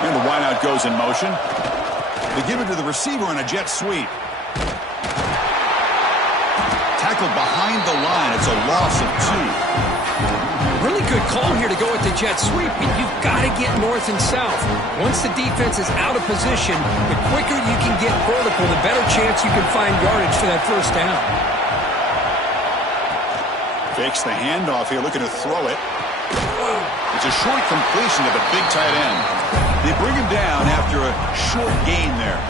And the wideout goes in motion. They give it to the receiver on a jet sweep. Tackled behind the line. It's a loss of 2. Really good call here to go with the jet sweep. You've got to get north and south. Once the defense is out of position, the quicker you can get vertical, the better chance you can find yardage for that first down. Fakes the handoff here, looking to throw it. It's a short completion to the big tight end. They bring him down after a short gain there.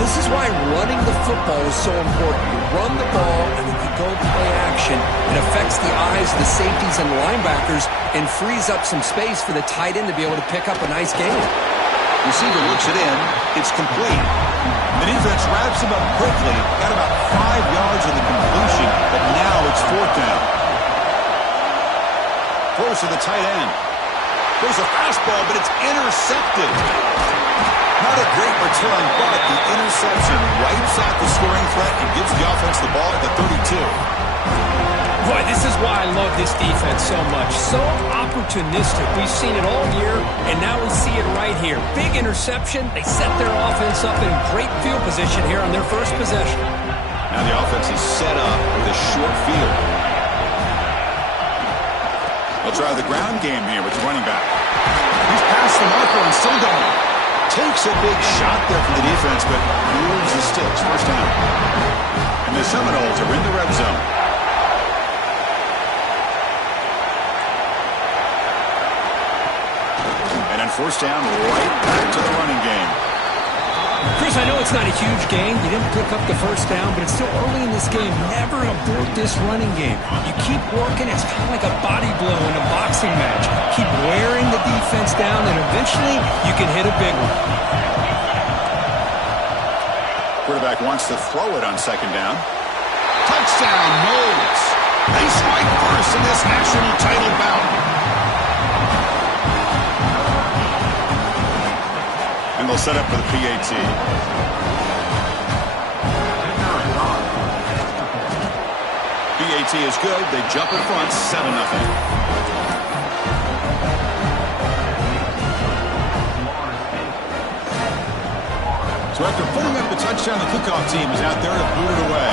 This is why running the football is so important. You run the ball and then you go play action. It affects the eyes of the safeties and linebackers and frees up some space for the tight end to be able to pick up a nice gain. Receiver looks it in. It's complete. The defense wraps him up quickly. Got about 5 yards on the completion, but now it's 4th down. Throws to the tight end. There's a fastball, but it's intercepted. Not a great return, but the interception wipes out the scoring threat and gives the offense the ball at the 32. Boy, this is why I love this defense so much. So opportunistic. We've seen it all year, and now we see it right here. Big interception. They set their offense up in great field position here on their first possession. Now the offense is set up with a short field. They'll try the ground game here with the running back. He's past the marker and still going. Takes a big shot there from the defense, but moves the sticks. First down. And the Seminoles are in the red zone. And on first down, right back to the running game. Chris, I know it's not a huge gain. You didn't pick up the first down, but it's still early in this game. Never abort this running game. You keep working. It's kind of like a body blow in a boxing match. Keep wearing the defense down, and eventually you can hit a big one. Quarterback wants to throw it on second down. Touchdown, Noles. They strike first in this national title bout. And they'll set up for the PAT. PAT is good. They jump in front, 7-0. So after putting up the touchdown, the kickoff team is out there to boot it away.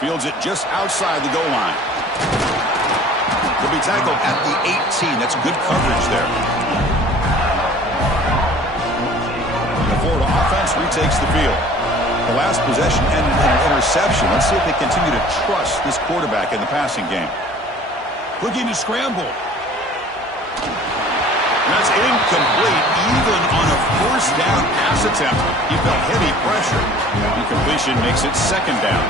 Fields it just outside the goal line. He'll be tackled at the 18. That's good coverage there. The Florida offense retakes the field. The last possession ended in an interception. Let's see if they continue to trust this quarterback in the passing game. Looking to scramble. And that's incomplete, even on a first down pass attempt. He felt heavy pressure. Incompletion makes it second down.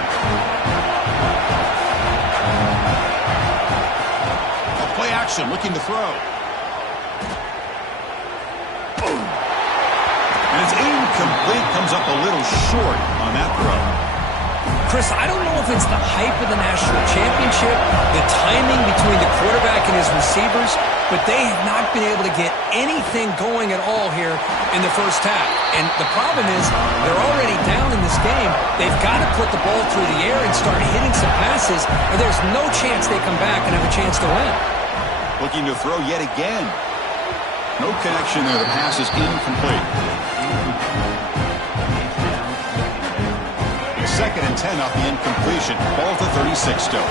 Play action, looking to throw. And it's incomplete, comes up a little short on that throw. Chris, I don't know if it's the hype of the national championship, the timing between the quarterback and his receivers, but they have not been able to get anything going at all here in the first half. And the problem is they're already down in this game. They've got to put the ball through the air and start hitting some passes, or there's no chance they come back and have a chance to win. Looking to throw yet again. No connection there. The pass is incomplete. Second and 10 off the incompletion. Ball at the 36 still.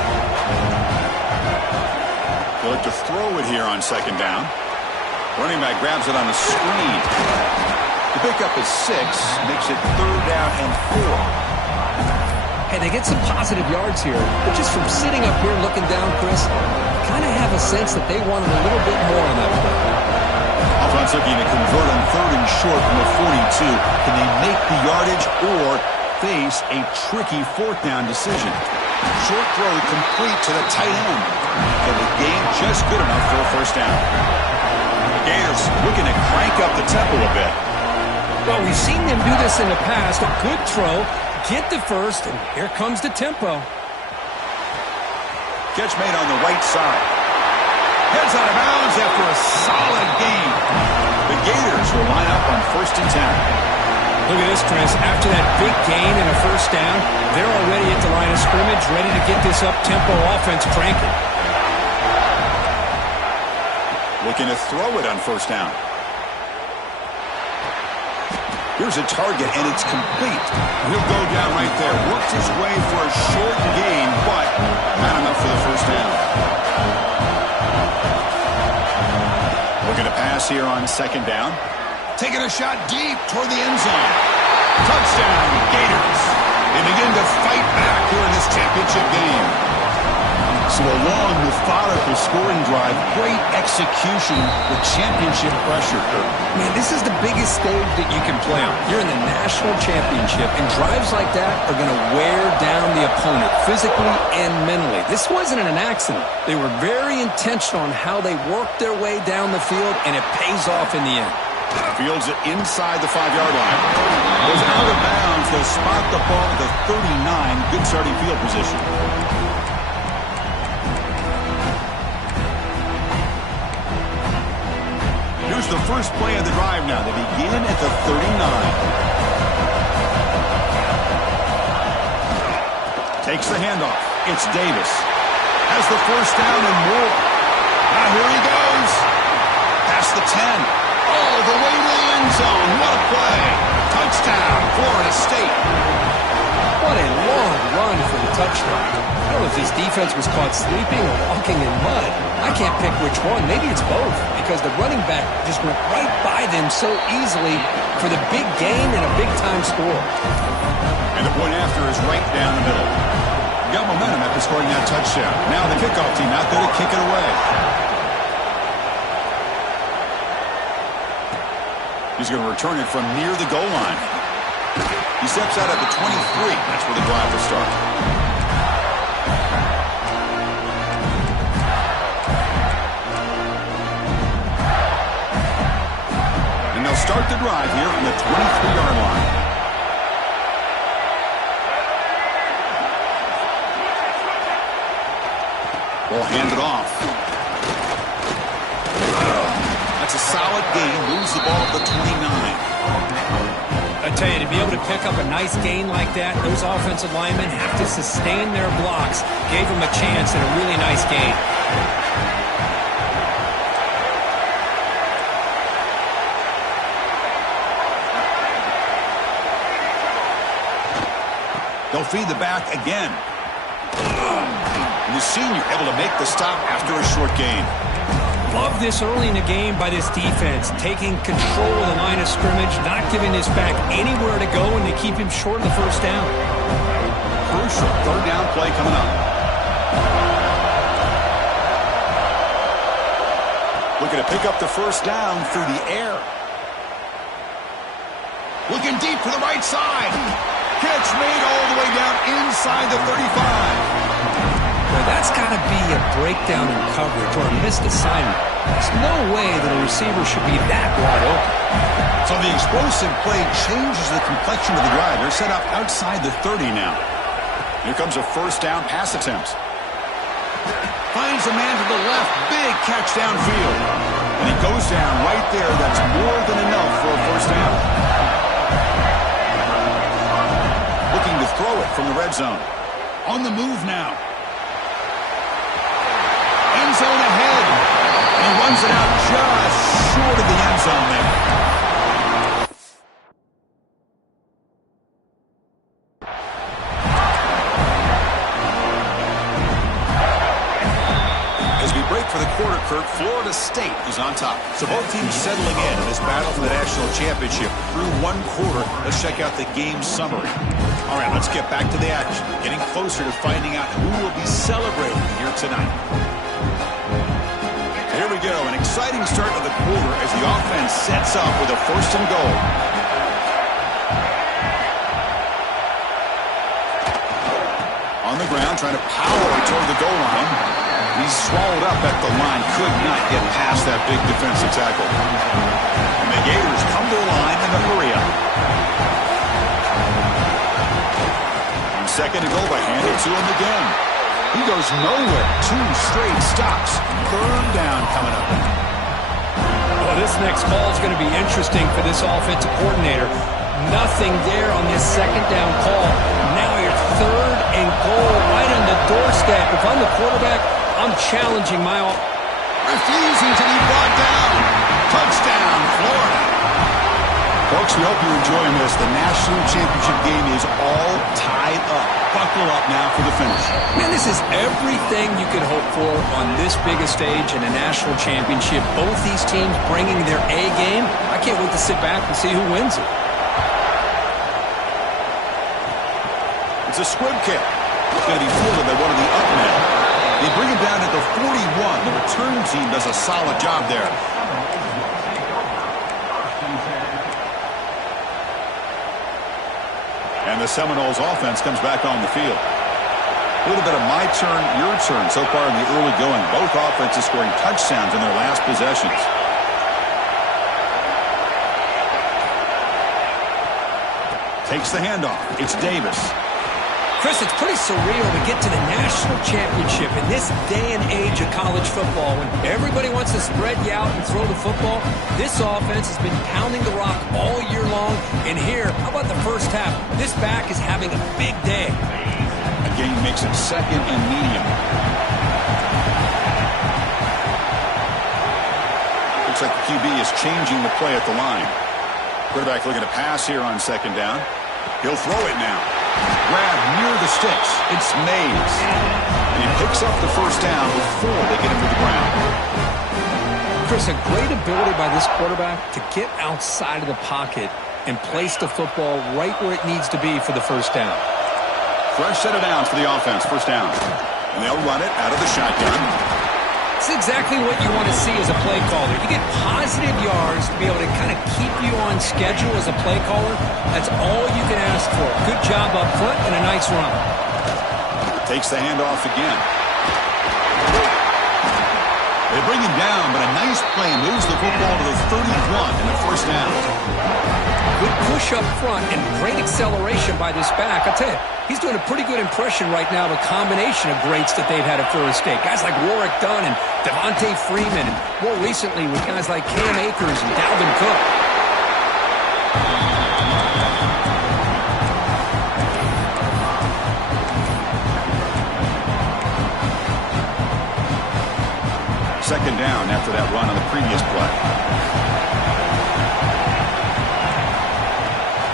They'll look to throw it here on second down. Running back grabs it on the screen. The pickup is 6. Makes it third down and 4. Hey, they get some positive yards here, but just from sitting up here looking down, Chris, kind of have a sense that they wanted a little bit more on that play. Offense looking to convert on third and short from the 42. Can they make the yardage or face a tricky fourth down decision? Short throw complete to the tight end. And the gain just good enough for a first down. The Gators looking to crank up the tempo a bit. Well, we've seen them do this in the past. A good throw, get the first, and here comes the tempo. Catch made on the right side. Heads out of bounds after a solid gain. The Gators will line up on 1st and 10. Look at this, Chris. After that big gain and a first down, they're already at the line of scrimmage, ready to get this up-tempo offense cranking. Looking to throw it on first down. Here's a target, and it's complete. He'll go down right there. Works his way for a short gain, but not enough for the first down. Looking to pass here on second down. Taking a shot deep toward the end zone. Touchdown, Gators. They begin to fight back here in this championship game. So a long, methodical scoring drive, great execution with championship pressure. Man, this is the biggest stage that you can play on. You're in the national championship, and drives like that are going to wear down the opponent physically and mentally. This wasn't an accident. They were very intentional on how they worked their way down the field, and it pays off in the end. Fields it inside the 5-yard line. Goes out of bounds. They'll spot the ball at the 39. Good starting field position. Here's the first play of the drive now. They begin at the 39. Takes the handoff. It's Davis. Has the first down and more. Now here he goes. Past the 10. All the way to the end zone. What a play. Touchdown, Florida State. What a long run for the touchdown. I don't know if this defense was caught sleeping or walking in mud. I can't pick which one. Maybe it's both, because the running back just went right by them so easily for the big gain and a big-time score. And the point after is right down the middle. Got momentum after scoring that touchdown. Now the kickoff team out there to kick it away. He's going to return it from near the goal line. He steps out at the 23. That's where the drive will start. And they'll start the drive here from the 23-yard line. Ball handed off. That's a solid gain. Moves the ball to the 29. I tell you, to be able to pick up a nice gain like that, those offensive linemen have to sustain their blocks. Gave them a chance at a really nice gain. They'll feed the back again. And the senior able to make the stop after a short gain. Love this early in the game by this defense, taking control of the line of scrimmage, not giving this back anywhere to go, and they keep him short of the first down. Crucial third down play coming up. Looking to pick up the first down through the air. Looking deep to the right side. Catch made all the way down inside the 35. Well, that's got to be a breakdown in coverage or a missed assignment. There's no way that a receiver should be that wide open. So the explosive play changes the complexion of the drive. They're set up outside the 30 now. Here comes a first down pass attempt. Finds a man to the left. Big catch downfield. And he goes down right there. That's more than enough for a first down. Looking to throw it from the red zone. On the move now. End zone ahead. He runs it out just short of the end zone there. As we break for the quarter, Kirk, Florida State is on top. So both teams settling in this battle for the national championship through one quarter. Let's check out the game summary. All right, let's get back to the action. Getting closer to finding out who will be celebrating here tonight. Here we go, an exciting start of the quarter as the offense sets up with a first and goal. On the ground, trying to power toward the goal line. He's swallowed up at the line, could not get past that big defensive tackle. And the Gators come to the line in a hurry up. On second and goal, they hand it to him again. He goes nowhere. 2 straight stops. Third down coming up. Well, this next call is going to be interesting for this offensive coordinator. Nothing there on this second down call. Now you're 3rd and goal right on the doorstep. If I'm the quarterback, I'm challenging my own. Refusing to be brought down. Touchdown, Florida. Folks, we hope you're enjoying this. The national championship game is all tied up. Buckle up now for the finish. Man, this is everything you could hope for on this biggest stage in a national championship. Both these teams bringing their A game. I can't wait to sit back and see who wins it. It's a squib kick. It's going to be fielded by one of the up men. They bring him down at the 41. The return team does a solid job there. And the Seminoles offense comes back on the field. A little bit of my turn, your turn so far in the early going. Both offenses scoring touchdowns in their last possessions. Takes the handoff. It's Davis. Chris, it's pretty surreal to get to the national championship in this day and age of college football when everybody wants to spread you out and throw the football. This offense has been pounding the rock all year long. And here, how about the first half? This back is having a big day. Again, makes it 2nd and medium. Looks like the QB is changing the play at the line. Quarterback looking to pass here on 2nd down. He'll throw it now. Grab near the sticks. It's Mays. And he picks up the first down before they get him to the ground. Chris, a great ability by this quarterback to get outside of the pocket and place the football right where it needs to be for the first down. Fresh set of downs for the offense. First down. And they'll run it out of the shotgun. It's exactly what you want to see as a play caller. You get positive yards to be able to kind of keep you on schedule as a play caller. That's all you can ask for. Good job up front and a nice run. Takes the handoff again. They bring him down, but a nice play moves the football to the 31 and a first down. Good push up front and great acceleration by this back. I'll tell you, he's doing a pretty good impression right now of a combination of greats that they've had at Florida State. Guys like Warwick Dunn and Devontae Freeman, and more recently with guys like Cam Akers and Dalvin Cook. Second down after that run on the previous play.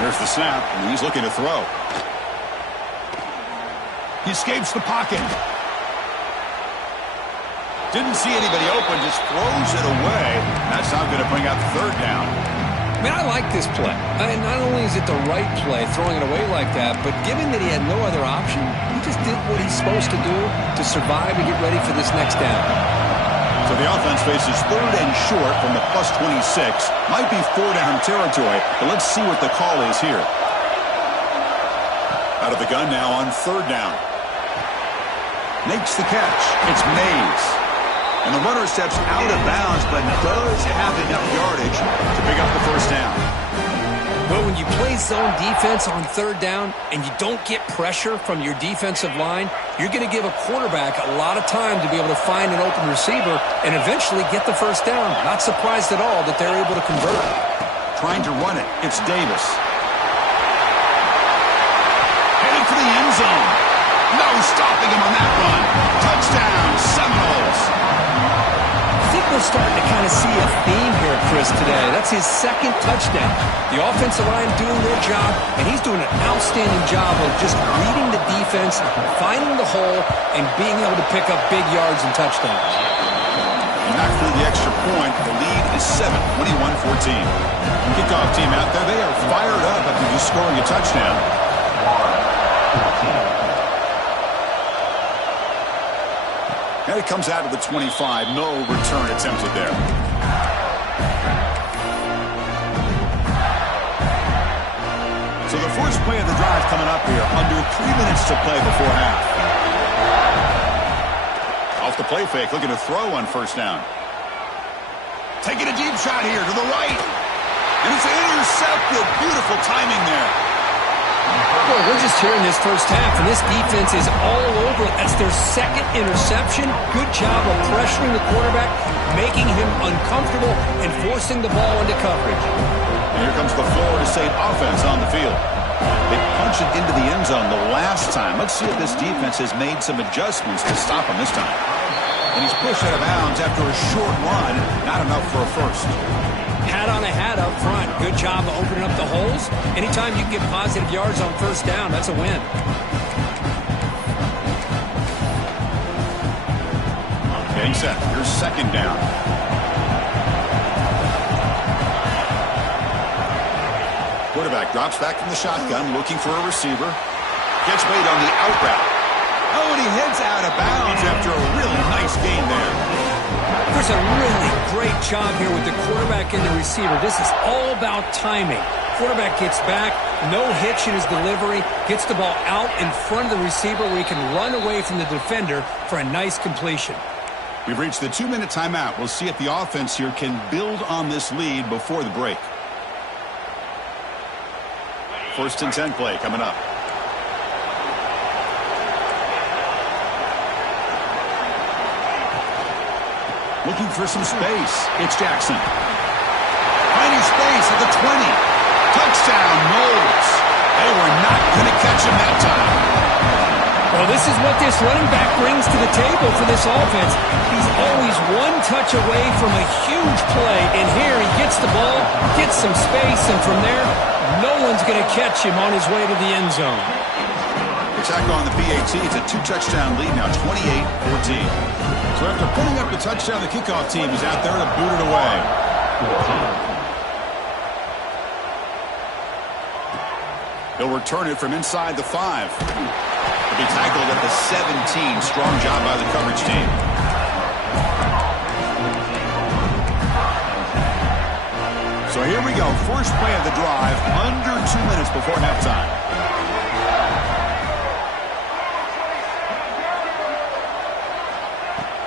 There's the snap, and he's looking to throw. He escapes the pocket. Didn't see anybody open, just throws it away. That's not going to bring out the third down. Man, I like this play. Not only is it the right play, throwing it away like that, but given that he had no other option, he just did what he's supposed to do to survive and get ready for this next down. So the offense faces 3rd and short from the plus 26. Might be 4-down territory, but let's see what the call is here. Out of the gun now on 3rd down. Makes the catch. It's Mays. And the runner steps out of bounds, but does have enough yardage to pick up the first down. But when you play zone defense on 3rd down and you don't get pressure from your defensive line, you're going to give a quarterback a lot of time to be able to find an open receiver and eventually get the first down. Not surprised at all that they're able to convert. Trying to run it. It's Davis. Headed for the end zone. No stopping him on that run. Touchdown, Seminoles. I think we're starting to kind of see a theme here, Chris, today. That's his 2nd touchdown. The offensive line doing their job, and he's doing an outstanding job of just reading the defense, finding the hole, and being able to pick up big yards and touchdowns. Not through the extra point. The lead is 7, 21-14. Kickoff team out there, they are fired up after just scoring a touchdown. And it comes out of the 25. No return attempted there. So the first play of the drive coming up here. Under 3 minutes to play before half. Off the play fake, looking to throw on first down. Taking a deep shot here to the right. And it's intercepted. Beautiful timing there. Well, we're just here in this first half, and this defense is all over it. That's their 2nd interception. Good job of pressuring the quarterback, making him uncomfortable and forcing the ball into coverage. And here comes the Florida State offense on the field. They punch it into the end zone the last time. Let's see if this defense has made some adjustments to stop him this time. And he's pushed out of bounds after a short run. Not enough for a first. Hat on a hat up front. Good job of opening up the holes. Anytime you can get positive yards on first down, that's a win. Getting set. Here's second down. Quarterback drops back from the shotgun, looking for a receiver. Gets made on the out route. Oh, and he heads out of bounds after a really nice gain there. There's a really great job here with the quarterback and the receiver. This is all about timing. Quarterback gets back, no hitch in his delivery, gets the ball out in front of the receiver where he can run away from the defender for a nice completion. We've reached the 2-minute timeout. We'll see if the offense here can build on this lead before the break. First and 10 play coming up. Looking for some space. It's Jackson. Finding space at the 20. Touchdown, Knowles. They were not going to catch him that time. Well, this is what this running back brings to the table for this offense. He's always one touch away from a huge play. And here he gets the ball, gets some space, and from there, no one's going to catch him on his way to the end zone. The tackle on the PAT. It's a 2-touchdown lead now, 28-14. So after putting up the touchdown, the kickoff team is out there to boot it away. They'll return it from inside the 5. He'll be tackled at the 17. Strong job by the coverage team. So here we go. First play of the drive, under 2 minutes before halftime.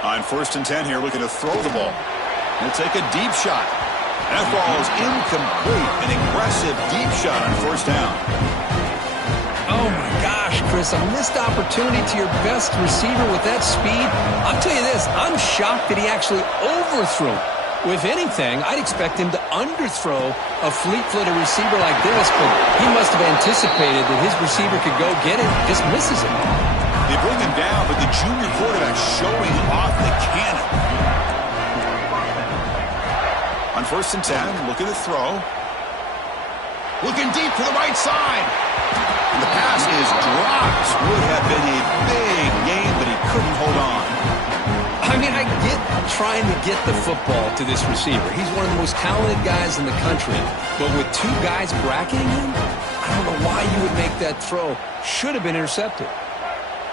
On first and 10 here, looking to throw the ball. He'll take a deep shot. That ball is incomplete. An aggressive deep shot on first down. Oh, my gosh, Chris, a missed opportunity to your best receiver with that speed. I'll tell you this, I'm shocked that he actually overthrew. If anything, I'd expect him to underthrow a fleet-footed receiver like this, but he must have anticipated that his receiver could go get it, just misses it. They bring him down, but the junior quarterback showing off the cannon. On first and 10, looking to throw. Looking deep to the right side. And the pass is dropped. Would have been a big game, but he couldn't hold on. I mean, I get trying to get the football to this receiver. He's one of the most talented guys in the country. But with two guys bracketing him, I don't know why you would make that throw. Should have been intercepted.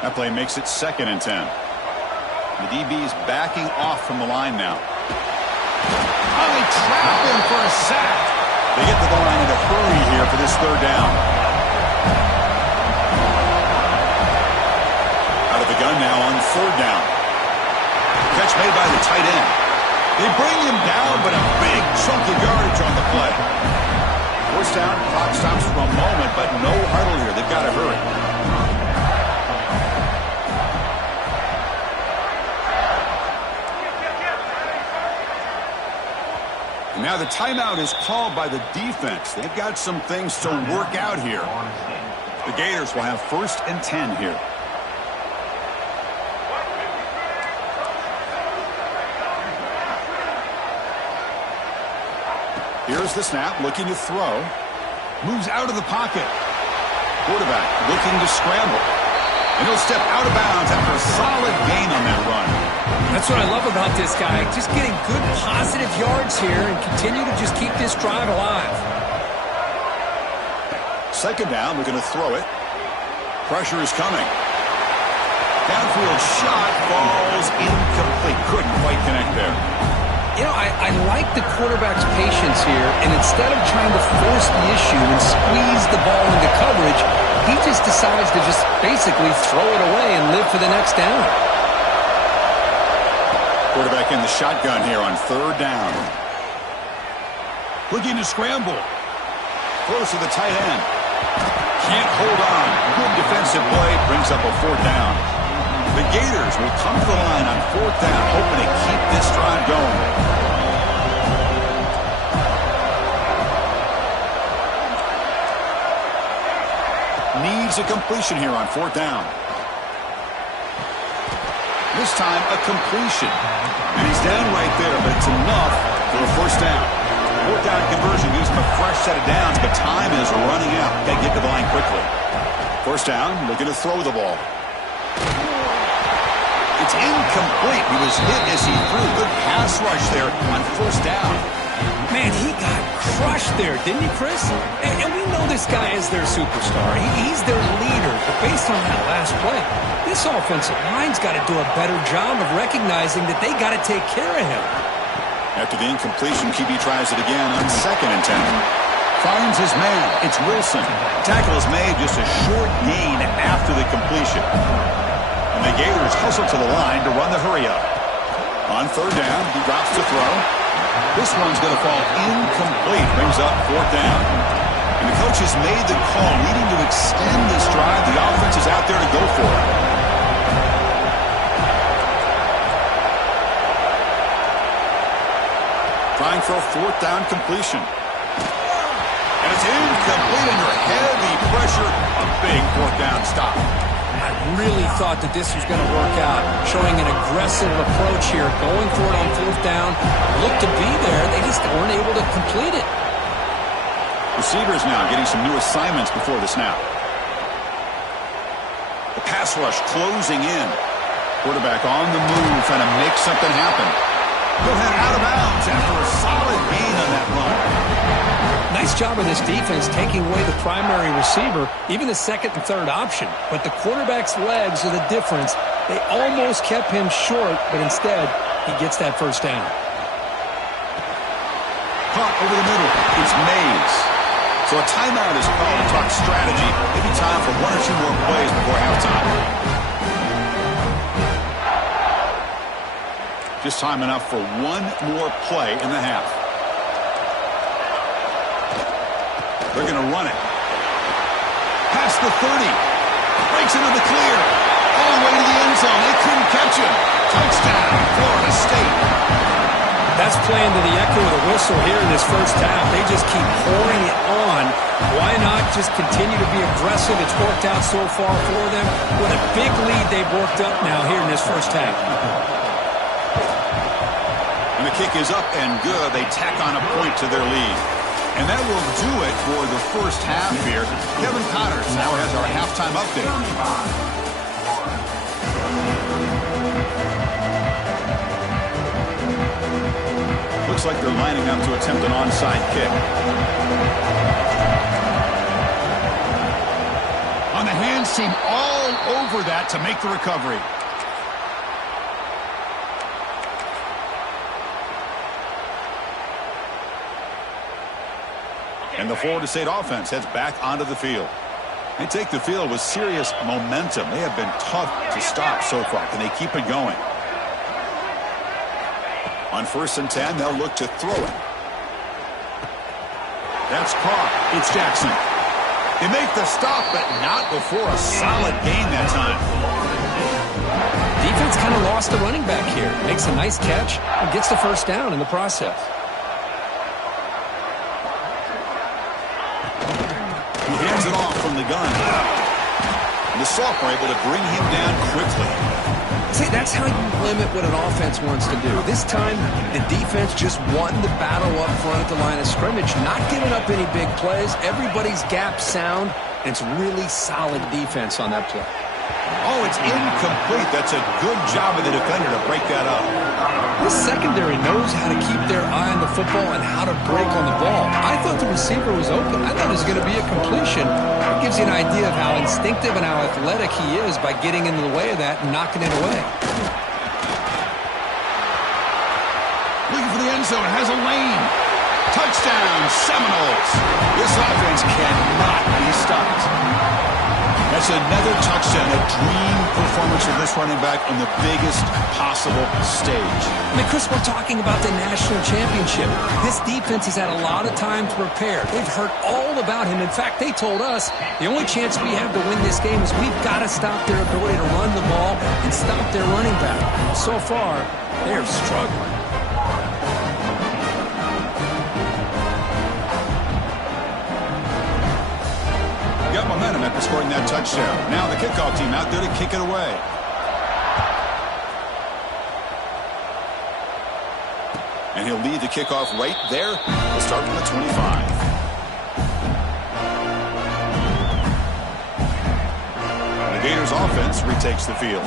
That play makes it second and 10. The DB is backing off from the line now. Oh, they trap him for a sack. They get to the line in a hurry here for this third down. Out of the gun now on third down. Catch made by the tight end. They bring him down, but a big chunk of yardage on the play. First down, clock stops for a moment, but no huddle here. They've got to hurry. Now the timeout is called by the defense. They've got some things to work out here. The Gators will have first and 10 here. Here's the snap, looking to throw. Moves out of the pocket. Quarterback looking to scramble. And he'll step out of bounds after a solid gain on that run. That's what I love about this guy. Just getting good positive yards here and continue to just keep this drive alive. Second down, we're going to throw it. Pressure is coming. Downfield shot falls incomplete. Couldn't quite connect there. You know, I like the quarterback's patience here, and instead of trying to force the issue and squeeze the ball into coverage, he just decides to just basically throw it away and live for the next down. Quarterback in the shotgun here on third down. Looking to scramble. Close to the tight end. Can't hold on. Good defensive play. Brings up a fourth down. The Gators will come to the line on 4th down, hoping to keep this drive going. Needs a completion here on 4th down. This time, a completion. And he's down right there, but it's enough for a 1st down. 4th down conversion gives him a fresh set of downs, but time is running out. Got to get to the line quickly. 1st down, looking to throw the ball. It's incomplete. He was hit as he threw. Good pass rush there on 1st down. Man, he got crushed there, didn't he, Chris? And we know this guy is their superstar. He's their leader. But based on that last play, this offensive line's got to do a better job of recognizing that they got to take care of him. After the incompletion, QB tries it again on 2nd and 10. Finds his man. It's Wilson. Tackle is made, just a short gain after the completion. And the Gators hustle to the line to run the hurry up. On 3rd down, he drops to throw. This one's going to fall incomplete. Brings up 4th down. And the coach has made the call, needing to extend this drive. The offense is out there to go for it. Trying for a 4th down completion. And it's incomplete under heavy pressure. A big 4th down stop. I really thought that this was going to work out, showing an aggressive approach here, going for it on 4th down. Looked to be there. They just weren't able to complete it. Receivers now getting some new assignments before the snap. The pass rush closing in. Quarterback on the move, trying to make something happen. Go ahead out of bounds after a solid gain on that run. Nice job of this defense taking away the primary receiver, even the 2nd and 3rd option. But the quarterback's legs are the difference. They almost kept him short, but instead, he gets that 1st down. Caught over the middle. It's Mays. So a timeout is called to talk strategy. Maybe time for 1 or 2 more plays before halftime. Just time enough for 1 more play in the half. They're going to run it. Past the 30. Breaks into the clear. All the way to the end zone. They couldn't catch him. Touchdown, Florida State. That's playing to the echo of the whistle here in this 1st half. They just keep pouring it on. Why not just continue to be aggressive? It's worked out so far for them. What a big lead they've worked up now here in this 1st half. And the kick is up and good. They tack on a point to their lead. And that will do it for the 1st half here. Kevin Connors now has our halftime update. Looks like they're lining up to attempt an onside kick. On the hands team all over that to make the recovery. And the Florida State offense heads back onto the field. They take the field with serious momentum. They have been tough to stop so far. Can they keep it going? On 1st and 10, they'll look to throw it. That's caught. It's Jackson. They make the stop, but not before a solid gain that time. Defense kind of lost the running back here. Makes a nice catch and gets the 1st down in the process. He hands it off from the gun. And the sophomore able to bring him down quickly. See, that's how you limit what an offense wants to do. This time, the defense just won the battle up front at the line of scrimmage, not giving up any big plays. Everybody's gap sound, and it's really solid defense on that play. Oh, it's incomplete. That's a good job of the defender to break that up. This secondary knows how to keep their eye on the football and how to break on the ball. I thought the receiver was open. I thought it was going to be a completion. It gives you an idea of how instinctive and how athletic he is by getting into the way of that and knocking it away. Looking for the end zone. Has a lane. Touchdown, Seminoles. This offense cannot be stopped. As That's another touchdown, a dream performance of this running back on the biggest possible stage. I mean, Chris, we're talking about the national championship. This defense has had a lot of time to prepare. They've heard all about him. In fact, they told us the only chance we have to win this game is we've got to stop their ability to run the ball and stop their running back. So far, they're struggling. Got momentum after scoring that touchdown. Now the kickoff team out there to kick it away. And he'll lead the kickoff right there. We'll start from the 25. The Gators offense retakes the field.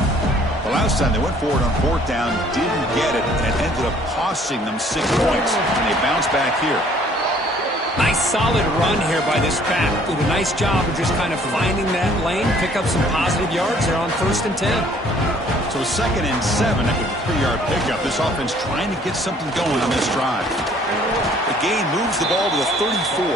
The last time they went forward on fourth down, didn't get it, and it ended up costing them 6 points. And they bounce back here. Nice solid run here by this back. Did a nice job of just kind of finding that lane, pick up some positive yards there on 1st and 10. So 2nd and 7 after the 3-yard pickup. This offense trying to get something going on this drive. The gain moves the ball to the 34.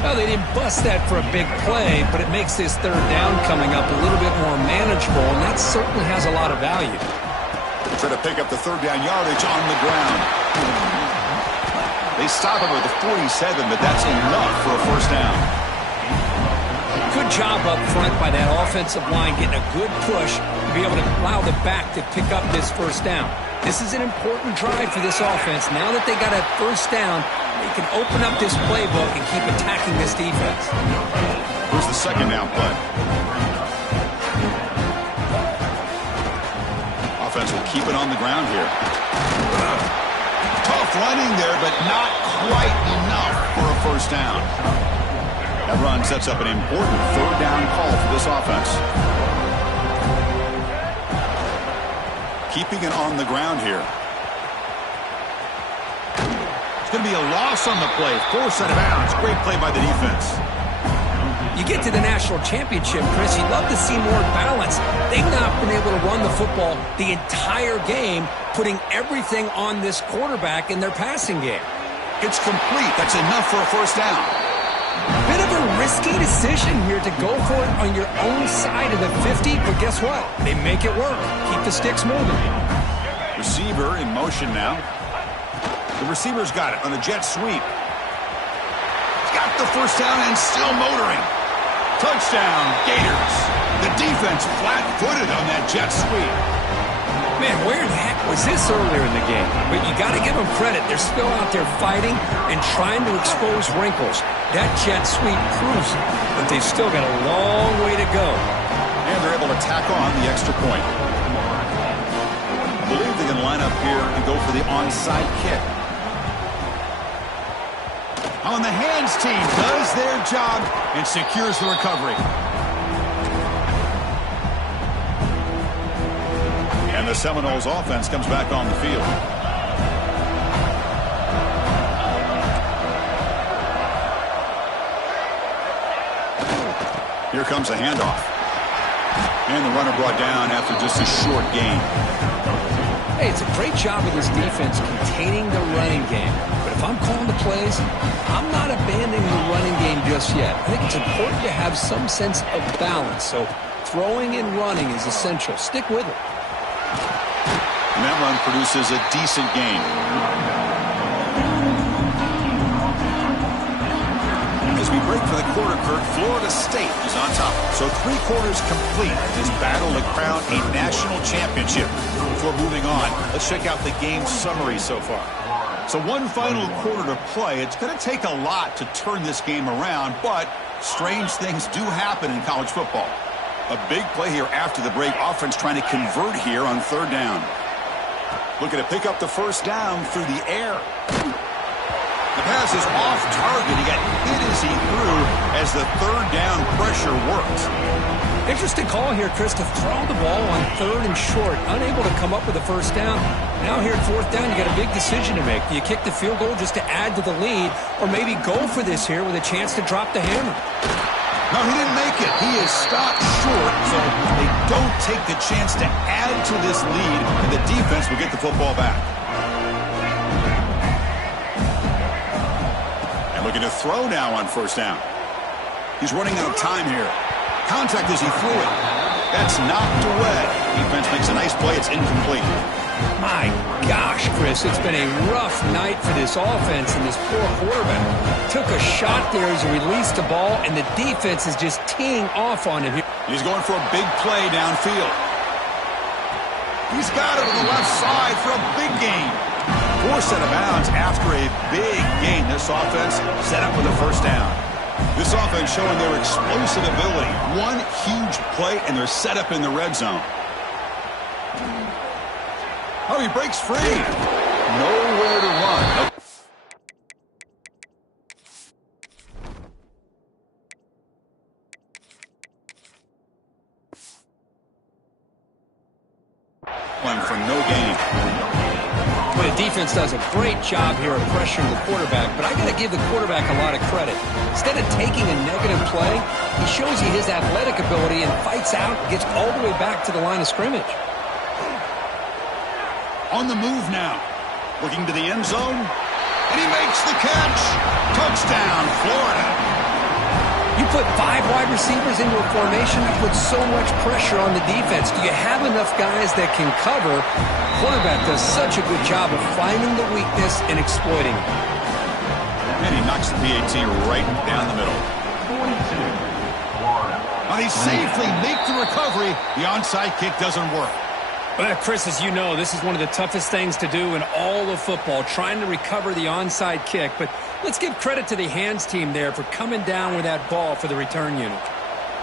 Well, they didn't bust that for a big play, but it makes this 3rd down coming up a little bit more manageable, and that certainly has a lot of value. They try to pick up the 3rd down yardage on the ground. They stop him at the 47, but that's enough for a 1st down. Good job up front by that offensive line, getting a good push to be able to allow the back to pick up this 1st down. This is an important drive for this offense. Now that they got a 1st down, they can open up this playbook and keep attacking this defense. Here's the 2nd down play. Offense will keep it on the ground here. Tough running there, but not quite enough for a 1st down. That run sets up an important 3rd down call for this offense. Keeping it on the ground here. It's going to be a loss on the play. Forced out of bounds. Great play by the defense. You get to the national championship, Chris, you'd love to see more balance. They've not been able to run the football the entire game, putting everything on this quarterback in their passing game. It's complete. That's enough for a 1st down. Bit of a risky decision here to go for it on your own side of the 50, but guess what? They make it work. Keep the sticks moving. Receiver in motion now. The receiver's got it on a jet sweep. He's got the 1st down and still motoring. Touchdown, Gators. The defense flat-footed on that jet sweep. Man, where the heck was this earlier in the game? But you got to give them credit. They're still out there fighting and trying to expose wrinkles. That jet sweep proves it, but they've still got a long way to go. And they're able to tack on the extra point. I believe they can line up here and go for the onside kick. On the hands team does their job and secures the recovery. And the Seminoles offense comes back on the field. Here comes a handoff. And the runner brought down after just a short gain. Hey, it's a great job of this defense containing the running game. But if I'm calling the plays, I'm not abandoning the running game just yet. I think it's important to have some sense of balance. So throwing and running is essential. Stick with it. And that run produces a decent gain. As we break for the quarter, Kurt, Florida State is on top. So 3 quarters complete in this battle to crown a national championship. Before moving on, let's check out the game summary so far. So 1 final quarter to play. It's going to take a lot to turn this game around, but strange things do happen in college football. A big play here after the break. Offense trying to convert here on 3rd down. Looking to pick up the 1st down through the air. The pass is off target. He got hit as he threw as the 3rd down pressure worked. Interesting call here, Chris, to throw the ball on 3rd and short. Unable to come up with a 1st down. Now here at 4th down, you got a big decision to make. Do you kick the field goal just to add to the lead, or maybe go for this here with a chance to drop the hammer? No, he didn't make it. He is stopped short, so they don't take the chance to add to this lead, and the defense will get the football back. And looking to throw now on 1st down. He's running out of time here. Contact as he threw it. That's knocked away. Defense makes a nice play. It's incomplete. My gosh, Chris, it's been a rough night for this offense and this poor quarterback. Took a shot there as he released the ball, and the defense is just teeing off on him here. He's going for a big play downfield. He's got it on the left side for a big gain. Forced out of bounds after a big gain. This offense set up with a first down. This offense showing their explosive ability. One huge play, and they're set up in the red zone. Oh, he breaks free. Nowhere to run. One for no gain. Well, the defense does a great job here of pressuring the quarterback, but I got to give the quarterback a lot of credit. Instead of taking a negative play, he shows you his athletic ability and fights out and gets all the way back to the line of scrimmage. On the move now. Looking to the end zone. And he makes the catch. Touchdown, Florida. You put 5 wide receivers into a formation, that puts so much pressure on the defense. Do you have enough guys that can cover? Quarterback does such a good job of finding the weakness and exploiting it. And he knocks the PAT right down the middle. But he safely makes the recovery. The onside kick doesn't work. Well, Chris, as you know, this is one of the toughest things to do in all of football, trying to recover the onside kick. But let's give credit to the hands team there for coming down with that ball for the return unit.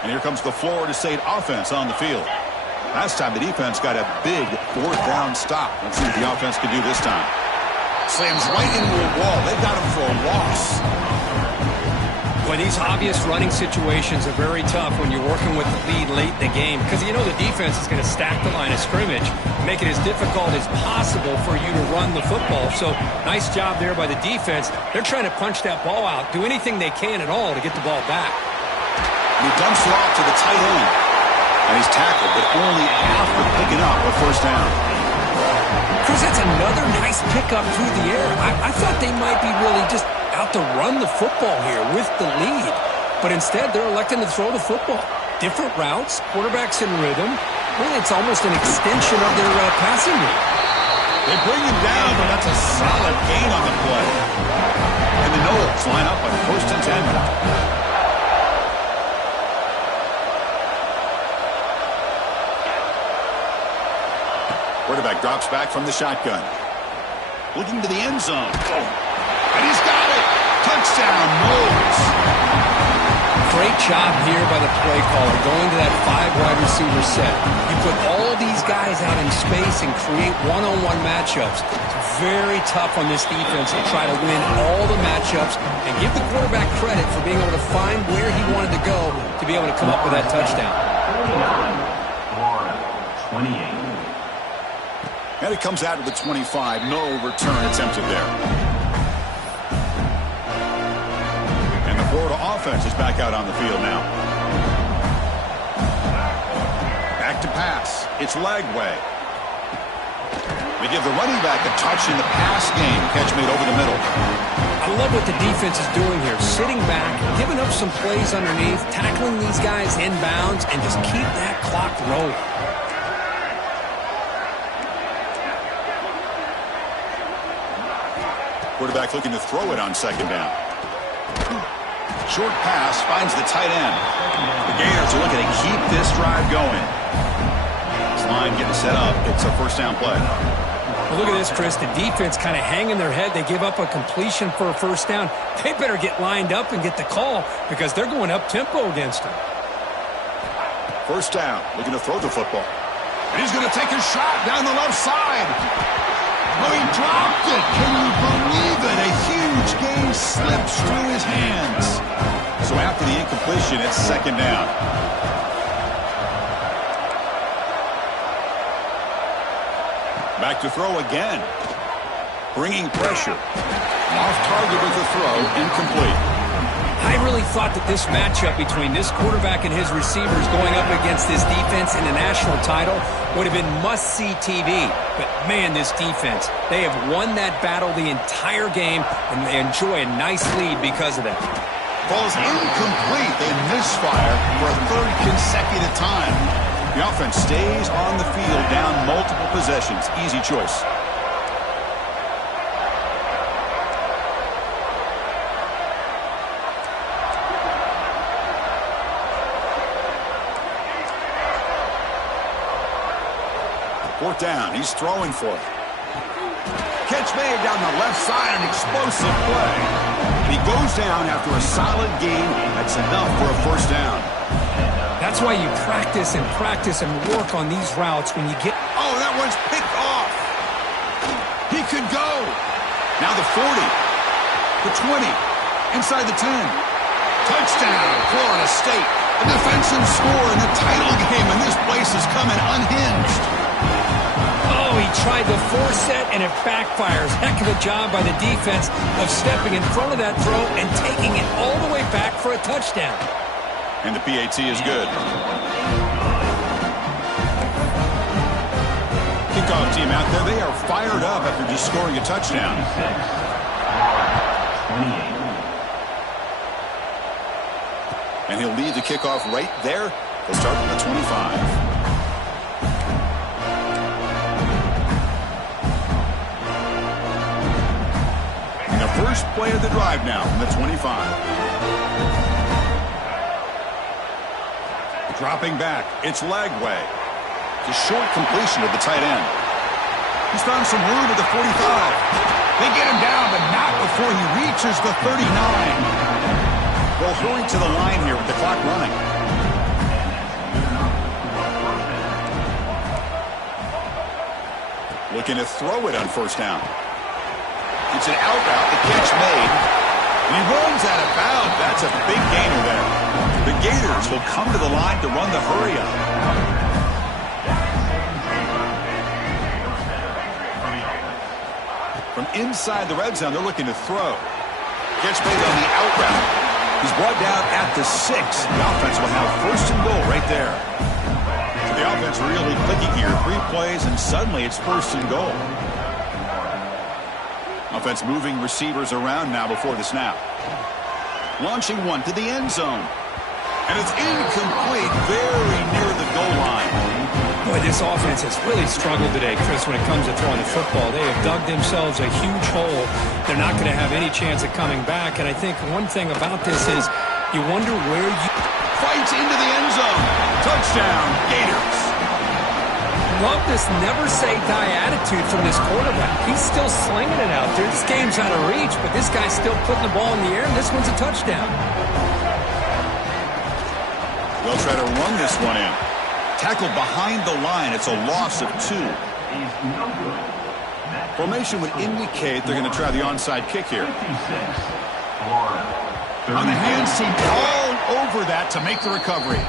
And here comes the Florida State offense on the field. Last time the defense got a big fourth down stop. Let's see what the offense can do this time. Slams right into a wall. They got him for a loss. Boy, these obvious running situations are very tough when you're working with the lead late in the game because you know the defense is going to stack the line of scrimmage, make it as difficult as possible for you to run the football. So nice job there by the defense. They're trying to punch that ball out, do anything they can at all to get the ball back. He dumps it off to the tight end. And he's tackled, but only after picking up a first down. Chris, that's another nice pickup through the air. I thought they might be really just out to run the football here with the lead. But instead, they're electing to throw the football. Different routes, quarterbacks in rhythm. Really, it's almost an extension of their passing game. They bring him down, but that's a solid gain on the play. And the Noles line up on 1st and 10. Quarterback drops back from the shotgun. Looking to the end zone. And he's got it. Touchdown, Noles. Great job here by the play caller, going to that 5 wide receiver set. You put all these guys out in space and create one-on-one matchups. It's very tough on this defense to try to win all the matchups and give the quarterback credit for being able to find where he wanted to go to be able to come up with that touchdown. Florida, 28. And it comes out of the 25. No return attempted there. And the Florida offense is back out on the field now. Back to pass. It's Lagway. They give the running back a touch in the pass game. Catch made over the middle. I love what the defense is doing here. Sitting back, giving up some plays underneath, tackling these guys inbounds, and just keep that clock rolling. Quarterback looking to throw it on 2nd down. Short pass finds the tight end. The Gators are looking to keep this drive going. This line getting set up. It's a first down play. Well, look at this, Chris. The defense kind of hanging their head. They give up a completion for a first down. They better get lined up and get the call because they're going up-tempo against them. First down. Looking to throw the football. And he's going to take a shot down the left side. Oh, he dropped it. Can you believe it? A huge gain slips through his hands. So after the incompletion, it's 2nd down. Back to throw again. Bringing pressure. Off target with the throw. Incomplete. I really thought that this matchup between this quarterback and his receivers going up against this defense in the national title would have been must-see TV. But, man, this defense, they have won that battle the entire game, and they enjoy a nice lead because of that. Ball's incomplete. They misfire for a third consecutive time. The offense stays on the field, down multiple possessions. Easy choice. Fourth down. He's throwing for it. Catch made down the left side. An explosive play. And he goes down after a solid gain. That's enough for a first down. That's why you practice and work on these routes when you get... Oh, that one's picked off. He could go. Now the 40. The 20. Inside the 10. Touchdown, Florida State. A defensive score in the title game, and this place is coming unhinged. Oh, he tried to force it, and it backfires. Heck of a job by the defense of stepping in front of that throw and taking it all the way back for a touchdown. And the PAT is good. Kickoff team out there, they are fired up after just scoring a touchdown. And he'll lead the kickoff right there. He'll start from the 25. First play of the drive now from the 25. Dropping back. It's Lagway. It's a short completion to the tight end. He's found some room at the 45. They get him down, but not before he reaches the 39. They'll hurry to the line here with the clock running. Looking to throw it on first down. It's an out route, the catch made. And he runs out of bounds. That's a big gainer there. The Gators will come to the line to run the hurry up. From inside the red zone, they're looking to throw. Catch made on the out route. He's brought down at the 6. The offense will have first and goal right there. So the offense really clicking here. 3 plays, and suddenly it's first and goal. Offense moving receivers around now before the snap. Launching one to the end zone. And it's incomplete, very near the goal line. Boy, this offense has really struggled today, Chris, when it comes to throwing the football. They have dug themselves a huge hole. They're not going to have any chance of coming back. And I think one thing about this is you wonder where you... Fights into the end zone. Touchdown, Gators. Love this never-say-die attitude from this quarterback. He's still slinging it out there. This game's out of reach, but this guy's still putting the ball in the air, and this one's a touchdown. They'll try to run this one in. Tackled behind the line. It's a loss of 2. Formation would indicate they're going to try the onside kick here. On the hand seam, all over that to make the recovery.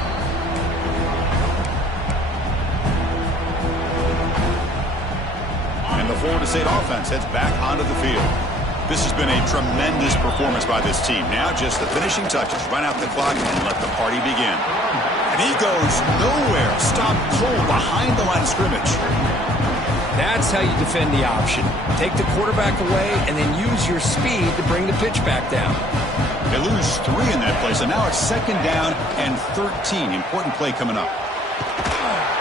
And the Florida State offense heads back onto the field. This has been a tremendous performance by this team. Now just the finishing touches. Run out the clock and let the party begin. And he goes nowhere. Stopped cold behind the line of scrimmage. That's how you defend the option. Take the quarterback away and then use your speed to bring the pitch back down. They lose 3 in that play, so now it's second down and 13. Important play coming up.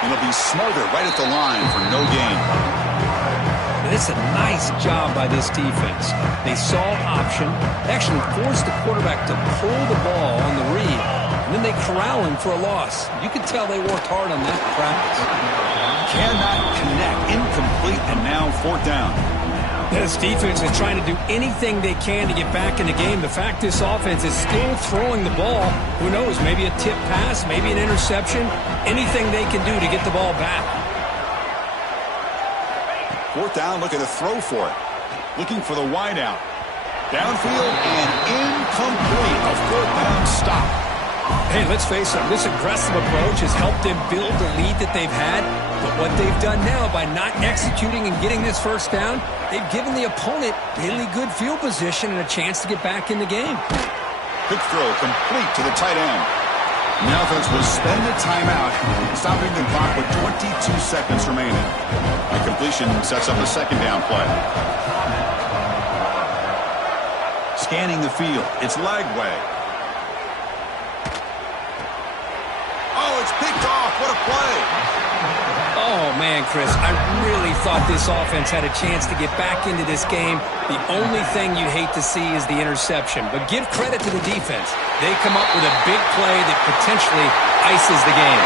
And they'll be smarter right at the line for no gain. It's a nice job by this defense. They saw option, actually forced the quarterback to pull the ball on the read, and then they corral him for a loss. You could tell they worked hard on that practice. Cannot connect, incomplete, and now 4th down. This defense is trying to do anything they can to get back in the game. The fact this offense is still throwing the ball, who knows, maybe a tip pass, maybe an interception, anything they can do to get the ball back. 4th down, looking to throw for it. Looking for the wide out. Downfield and incomplete. A 4th down stop. Hey, let's face it, this aggressive approach has helped them build the lead that they've had. But what they've done now by not executing and getting this first down, they've given the opponent really good field position and a chance to get back in the game. Quick throw complete to the tight end. The offense will spend the timeout, stopping the clock with 22 seconds remaining. The completion sets up a second down play. Scanning the field, it's Lagway. It's picked off. What a play. Oh, man, Chris, I really thought this offense had a chance to get back into this game. The only thing you'd hate to see is the interception. But give credit to the defense. They come up with a big play that potentially ices the game.